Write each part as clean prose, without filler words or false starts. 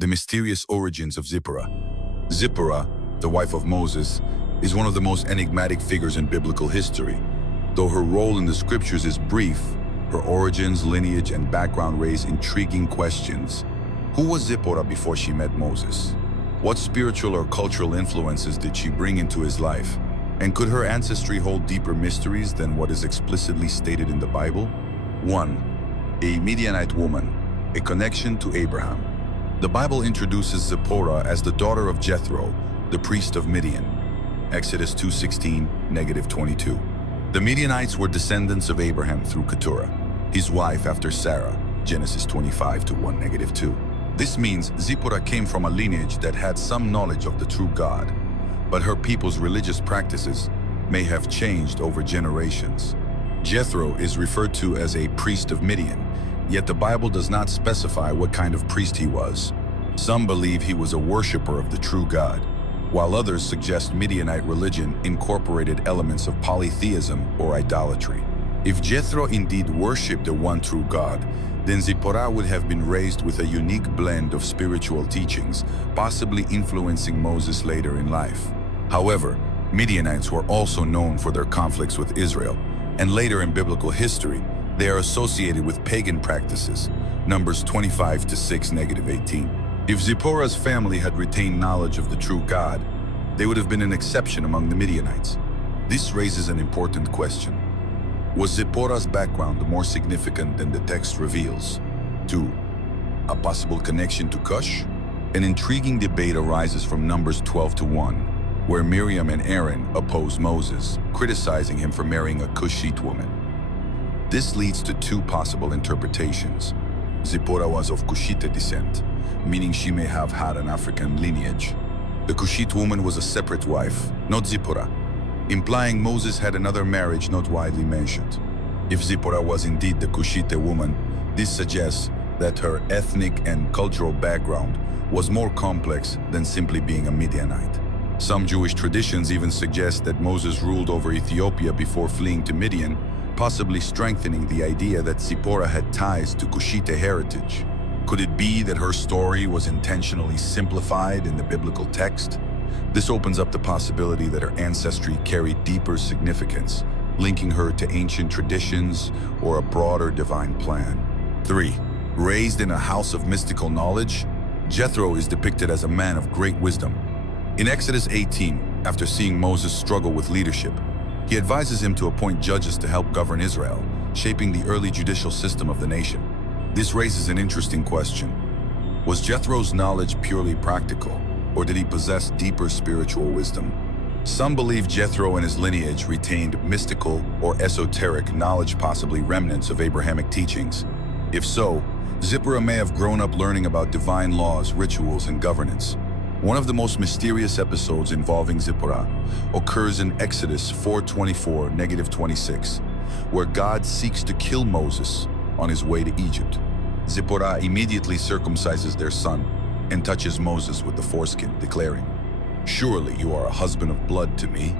the mysterious origins of Zipporah. Zipporah, the wife of Moses, is one of the most enigmatic figures in biblical history. Though her role in the scriptures is brief, her origins, lineage, and background raise intriguing questions. Who was Zipporah before she met Moses? What spiritual or cultural influences did she bring into his life? And could her ancestry hold deeper mysteries than what is explicitly stated in the Bible? 1. A Midianite woman, a connection to Abraham. The Bible introduces Zipporah as the daughter of Jethro, the priest of Midian. Exodus 2:16-22. The Midianites were descendants of Abraham through Keturah, his wife after Sarah, Genesis 25:1-2. This means Zipporah came from a lineage that had some knowledge of the true God, but her people's religious practices may have changed over generations. Jethro is referred to as a priest of Midian, yet the Bible does not specify what kind of priest he was. Some believe he was a worshiper of the true God, while others suggest Midianite religion incorporated elements of polytheism or idolatry. If Jethro indeed worshipped the one true God, then Zipporah would have been raised with a unique blend of spiritual teachings, possibly influencing Moses later in life. However, Midianites were also known for their conflicts with Israel, and later in biblical history, they are associated with pagan practices, Numbers 25:6-18. If Zipporah's family had retained knowledge of the true God, they would have been an exception among the Midianites. This raises an important question. Was Zipporah's background more significant than the text reveals? 2. A possible connection to Cush? An intriguing debate arises from Numbers 12:1, where Miriam and Aaron oppose Moses, criticizing him for marrying a Cushite woman. This leads to two possible interpretations. Zipporah was of Cushite descent, meaning she may have had an African lineage. The Cushite woman was a separate wife, not Zipporah, implying Moses had another marriage not widely mentioned. If Zipporah was indeed the Cushite woman, this suggests that her ethnic and cultural background was more complex than simply being a Midianite. Some Jewish traditions even suggest that Moses ruled over Ethiopia before fleeing to Midian, possibly strengthening the idea that Zipporah had ties to Cushite heritage. Could it be that her story was intentionally simplified in the biblical text? This opens up the possibility that her ancestry carried deeper significance, linking her to ancient traditions or a broader divine plan. 3. Raised in a house of mystical knowledge, Jethro is depicted as a man of great wisdom. In Exodus 18, after seeing Moses struggle with leadership, he advises him to appoint judges to help govern Israel, shaping the early judicial system of the nation. This raises an interesting question. Was Jethro's knowledge purely practical, or did he possess deeper spiritual wisdom? Some believe Jethro and his lineage retained mystical or esoteric knowledge, possibly remnants of Abrahamic teachings. If so, Zipporah may have grown up learning about divine laws, rituals, and governance. One of the most mysterious episodes involving Zipporah occurs in Exodus 4:24-26, where God seeks to kill Moses on his way to Egypt. Zipporah immediately circumcises their son and touches Moses with the foreskin, declaring, "Surely you are a husband of blood to me."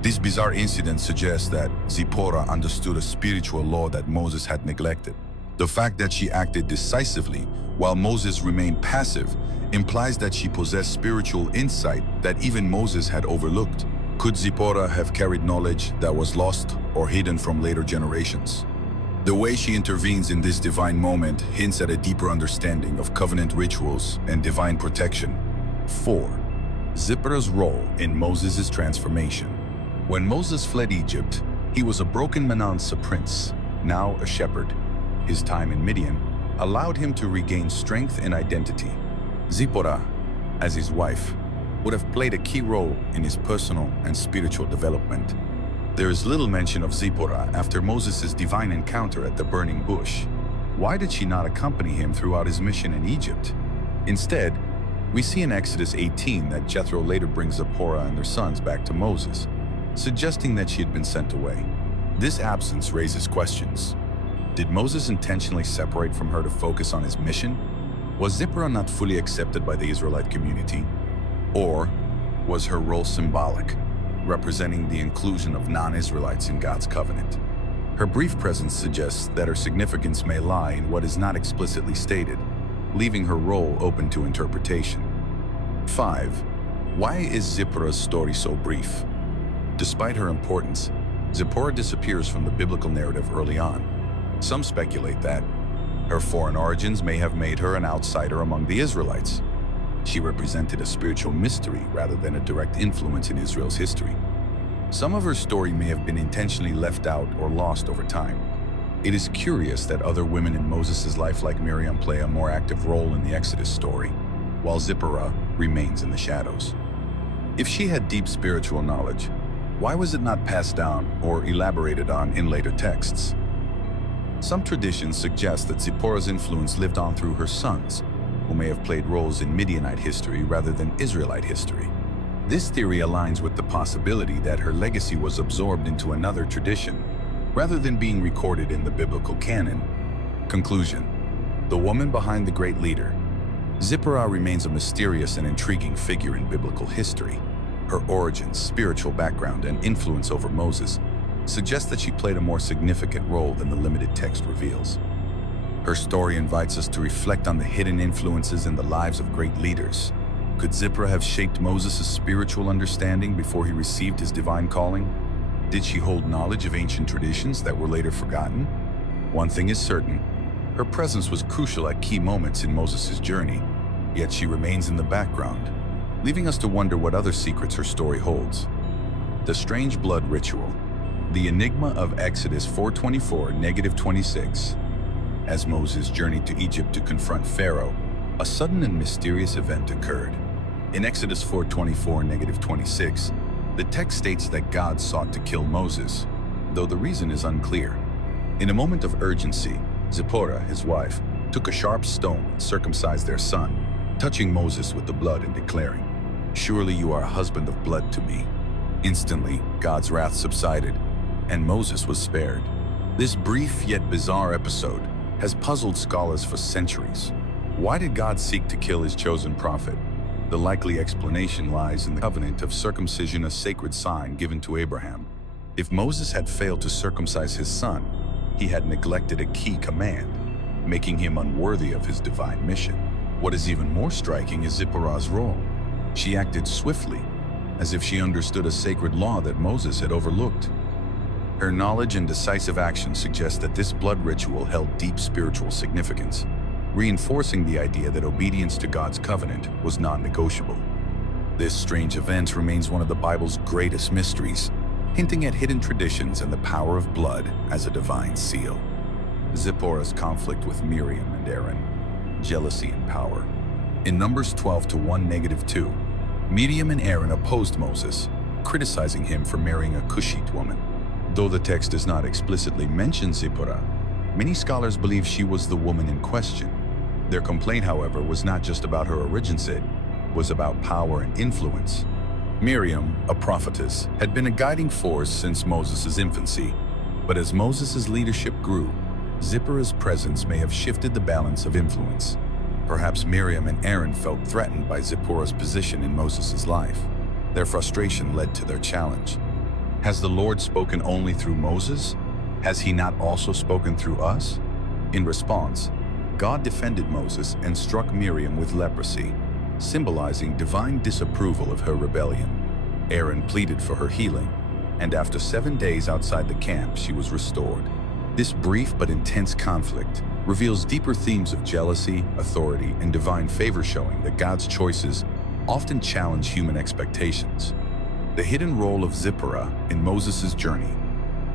This bizarre incident suggests that Zipporah understood a spiritual law that Moses had neglected. The fact that she acted decisively while Moses remained passive implies that she possessed spiritual insight that even Moses had overlooked. Could Zipporah have carried knowledge that was lost or hidden from later generations? The way she intervenes in this divine moment hints at a deeper understanding of covenant rituals and divine protection. 4. Zipporah's role in Moses' transformation. When Moses fled Egypt, he was a broken Manasseh prince, now a shepherd. His time in Midian allowed him to regain strength and identity. Zipporah, as his wife, would have played a key role in his personal and spiritual development. There is little mention of Zipporah after Moses' divine encounter at the burning bush. Why did she not accompany him throughout his mission in Egypt? Instead, we see in Exodus 18 that Jethro later brings Zipporah and their sons back to Moses, suggesting that she had been sent away. This absence raises questions. Did Moses intentionally separate from her to focus on his mission? Was Zipporah not fully accepted by the Israelite community? Or was her role symbolic, representing the inclusion of non-Israelites in God's covenant? Her brief presence suggests that her significance may lie in what is not explicitly stated. leaving her role open to interpretation. 5. Why is Zipporah's story so brief? Despite her importance, Zipporah disappears from the biblical narrative early on. Some speculate that her foreign origins may have made her an outsider among the Israelites. She represented a spiritual mystery rather than a direct influence in Israel's history. Some of her story may have been intentionally left out or lost over time. It is curious that other women in Moses' life like Miriam play a more active role in the Exodus story, while Zipporah remains in the shadows. If she had deep spiritual knowledge, why was it not passed down or elaborated on in later texts? Some traditions suggest that Zipporah's influence lived on through her sons, who may have played roles in Midianite history rather than Israelite history. This theory aligns with the possibility that her legacy was absorbed into another tradition, rather than being recorded in the biblical canon. Conclusion: the woman behind the great leader. Zipporah remains a mysterious and intriguing figure in biblical history. Her origins, spiritual background, and influence over Moses suggest that she played a more significant role than the limited text reveals. Her story invites us to reflect on the hidden influences in the lives of great leaders. Could Zipporah have shaped Moses' spiritual understanding before he received his divine calling? Did she hold knowledge of ancient traditions that were later forgotten? One thing is certain: her presence was crucial at key moments in Moses' journey, yet she remains in the background, leaving us to wonder what other secrets her story holds. The strange blood ritual. The enigma of Exodus 4:24-26. As Moses journeyed to Egypt to confront Pharaoh, a sudden and mysterious event occurred. In Exodus 4:24-26, the text states that God sought to kill Moses, though the reason is unclear. In a moment of urgency, Zipporah, his wife, took a sharp stone and circumcised their son, touching Moses with the blood and declaring, "Surely you are a husband of blood to me." Instantly, God's wrath subsided, and Moses was spared. This brief yet bizarre episode has puzzled scholars for centuries. Why did God seek to kill his chosen prophet? The likely explanation lies in the covenant of circumcision, a sacred sign given to Abraham. If Moses had failed to circumcise his son, he had neglected a key command, making him unworthy of his divine mission. What is even more striking is Zipporah's role. She acted swiftly, as if she understood a sacred law that Moses had overlooked. Her knowledge and decisive action suggest that this blood ritual held deep spiritual significance, reinforcing the idea that obedience to God's covenant was non-negotiable. This strange event remains one of the Bible's greatest mysteries, hinting at hidden traditions and the power of blood as a divine seal. Zipporah's conflict with Miriam and Aaron. Jealousy and power. In Numbers 12:1-2, Miriam and Aaron opposed Moses, criticizing him for marrying a Cushite woman. Though the text does not explicitly mention Zipporah, many scholars believe she was the woman in question. Their complaint, however, was not just about her origins, it was about power and influence. Miriam, a prophetess, had been a guiding force since Moses' infancy, but as Moses' leadership grew, Zipporah's presence may have shifted the balance of influence. Perhaps Miriam and Aaron felt threatened by Zipporah's position in Moses' life. Their frustration led to their challenge. Has the Lord spoken only through Moses? Has he not also spoken through us? In response, God defended Moses and struck Miriam with leprosy, symbolizing divine disapproval of her rebellion. Aaron pleaded for her healing, and after 7 days outside the camp, she was restored. This brief but intense conflict reveals deeper themes of jealousy, authority, and divine favor, showing that God's choices often challenge human expectations. The hidden role of Zipporah in Moses' journey.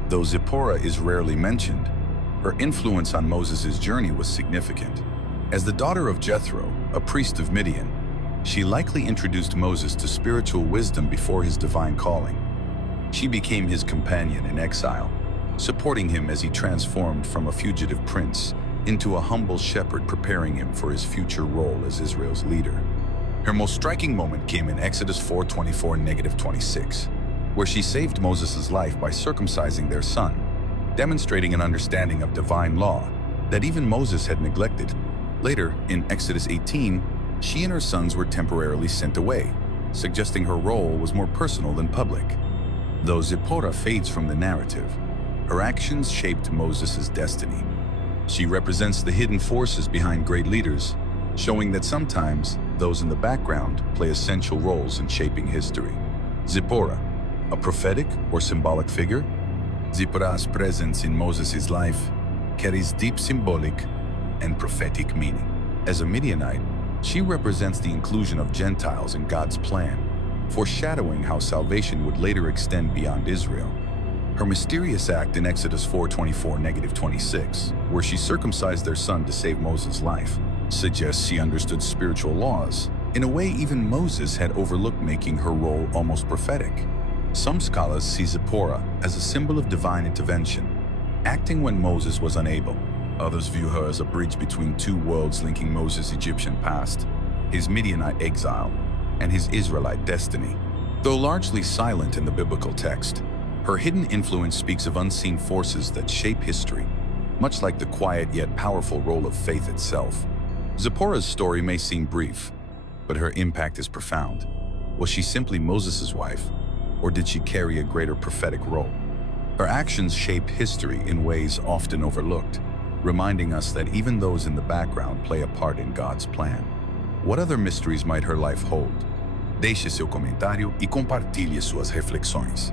Though Zipporah is rarely mentioned, her influence on Moses' journey was significant. As the daughter of Jethro, a priest of Midian, she likely introduced Moses to spiritual wisdom before his divine calling. She became his companion in exile, supporting him as he transformed from a fugitive prince into a humble shepherd, preparing him for his future role as Israel's leader. Her most striking moment came in Exodus 4:24-26, where she saved Moses' life by circumcising their son, demonstrating an understanding of divine law that even Moses had neglected. Later, in Exodus 18, she and her sons were temporarily sent away, suggesting her role was more personal than public. Though Zipporah fades from the narrative, her actions shaped Moses' destiny. She represents the hidden forces behind great leaders, showing that sometimes those in the background play essential roles in shaping history. Zipporah, a prophetic or symbolic figure? Zipporah's presence in Moses' life carries deep symbolic and prophetic meaning. As a Midianite, she represents the inclusion of Gentiles in God's plan, foreshadowing how salvation would later extend beyond Israel. Her mysterious act in Exodus 4:24-26, where she circumcised their son to save Moses' life, suggests she understood spiritual laws in a way even Moses had overlooked, making her role almost prophetic. Some scholars see Zipporah as a symbol of divine intervention, acting when Moses was unable. Others view her as a bridge between two worlds, linking Moses' Egyptian past, his Midianite exile, and his Israelite destiny. Though largely silent in the biblical text, her hidden influence speaks of unseen forces that shape history, much like the quiet yet powerful role of faith itself. Zipporah's story may seem brief, but her impact is profound. Was she simply Moses' wife, or did she carry a greater prophetic role? Her actions shape history in ways often overlooked, reminding us that even those in the background play a part in God's plan. What other mysteries might her life hold? Deixe seu comentário e compartilhe suas reflexões.